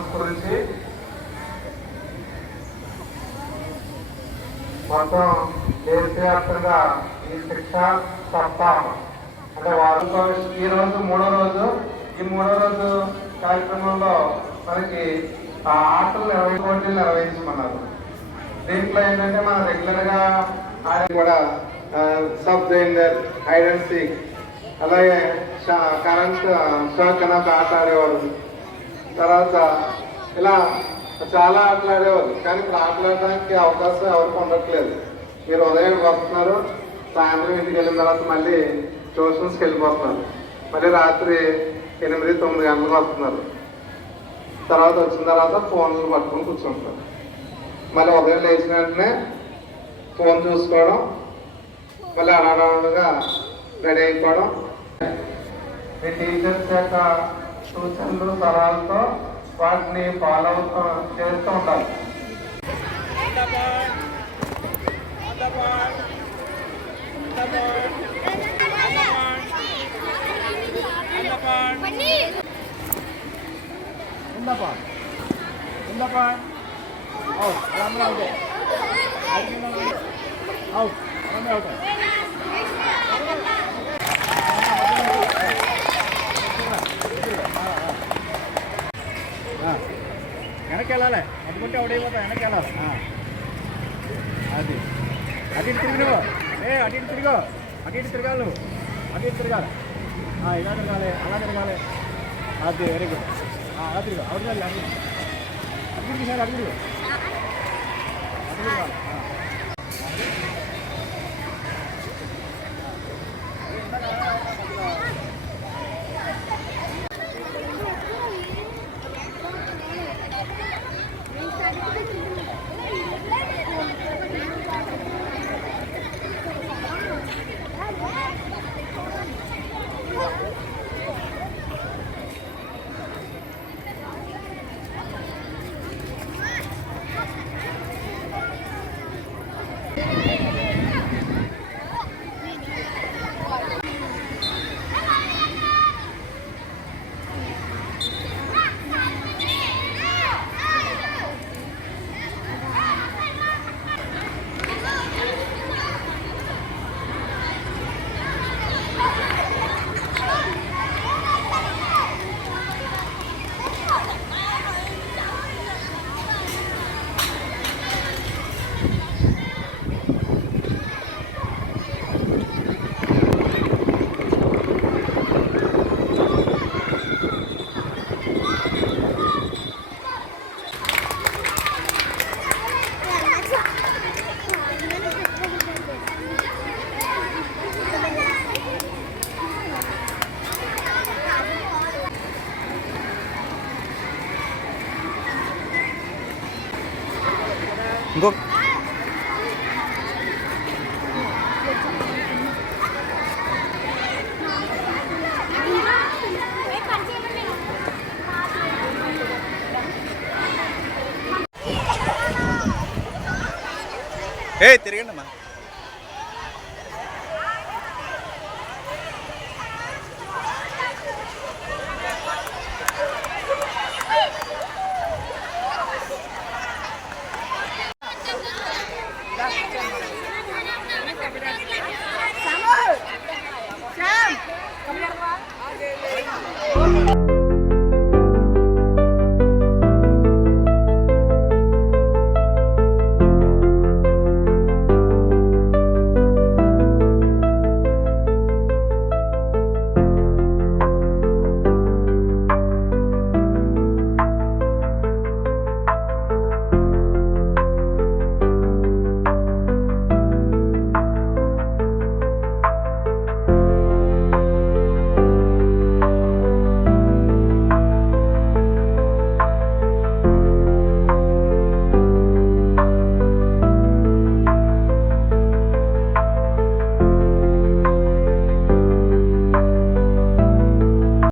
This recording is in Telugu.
నార్మ్స్ గురించి మొత్తం దేశవ్యాప్తంగా ఈ శిక్ష సప్తాహం అంటే వారు ఈరోజు ఈ మూడో రోజు కార్యక్రమంలో మనకి ఆటలు పోటీలు నిర్వహించమన్నారు. దీంట్లో ఏంటంటే మనం రెగ్యులర్గా ఆడే కూడా సబ్ జైండర్, హైడ్ అండ్ సీక్, అలాగే కరెంట్ షాక్ అని ఒక ఆట ఆడేవారు. తర్వాత ఇలా చాలా ఆటలు ఆడేవారు. కానీ ఇప్పుడు ఆటలాడడానికి అవకాశం ఎవరికి ఉండట్లేదు. మీరు ఉదయం వస్తున్నారు, సాయంత్రం ఇంటికి వెళ్ళిన తర్వాత మళ్ళీ ట్యూషన్స్కి వెళ్ళిపోతున్నారు, మళ్ళీ రాత్రి 8-9 గంటలకు వస్తున్నారు. తర్వాత వచ్చిన తర్వాత ఫోన్లు పట్టుకొని కూర్చుంటారు. మళ్ళీ ఉదయం లేచిన వెంటనే ఫోన్ చూసుకోవడం, మళ్ళీ అడగడంగా రెడీ అయిపోవడం. మీ టీచర్స్ యొక్క సూచనలు సలహాలతో వాటిని ఫాలో చేస్తూ ఉండాలి. వెనక్కి వెళ్ళాలి, అటుకుంటే ఒకటైపోతా, వెనక్కి వెళ్ళాలి. అది అటు ఇటు తిరిగినవో, అటు ఇటు తిరిగో, అటు ఇటు తిరగాలి, అటు ఇటు తిరగాలి, ఇలా తిరగాలి, అలా తిరగాలి. అది వెరీ గుడ్. అలా తిరిగా అవుట్ కాదు, అటు తిరిగి సార్, అటు తిరిగి అటు తిరగాలి. ఇంకో తిరగండి అమ్మా.